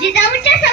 你在我扯什么？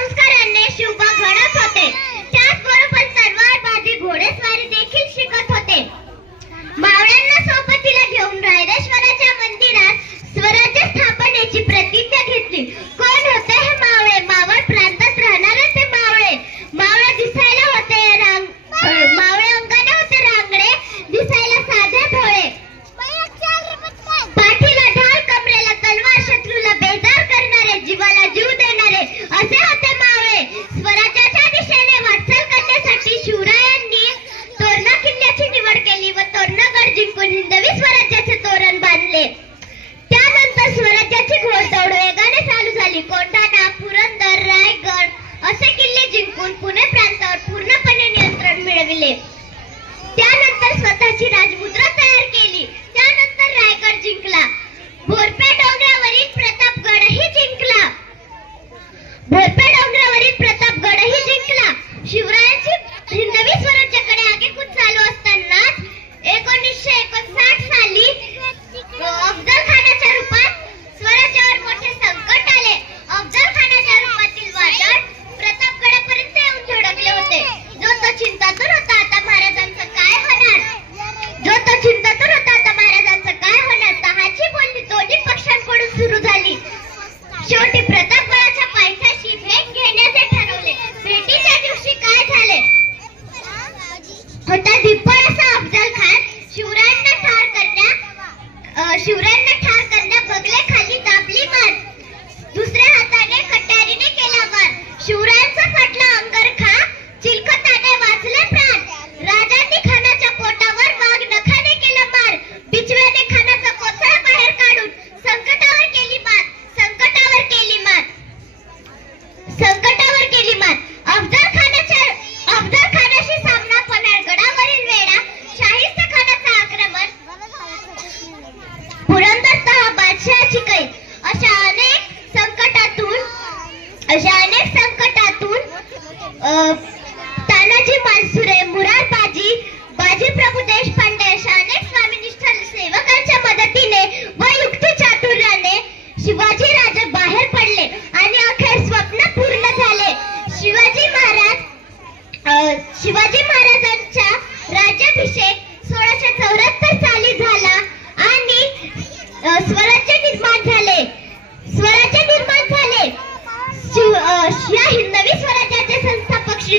महाराजांचं काय होणार? दहाची बोलणी दोन्ही पक्षांकडून सुरू झाली. शेवटी बालाजी मालसुरे मुरार बाजी बाजी प्रभू देशपांडे शाने स्वामीनिष्ठ सेवकांच्या मदतीने व युक्ती चातुर्याने शिवाजी राजा बाहेर पडले आणि अखेर स्वप्न पूर्ण झाले. शिवाजी महाराज शिवाजी महाराजांचा राज्याभिषेक सोळाशे चौऱ्याहत्तर साली झाला आणि स्वराज्य निर्माण झाले. स्वराज्य निर्माण झाले. या हिंदवी स्वराज्याचे संस्थापक श्री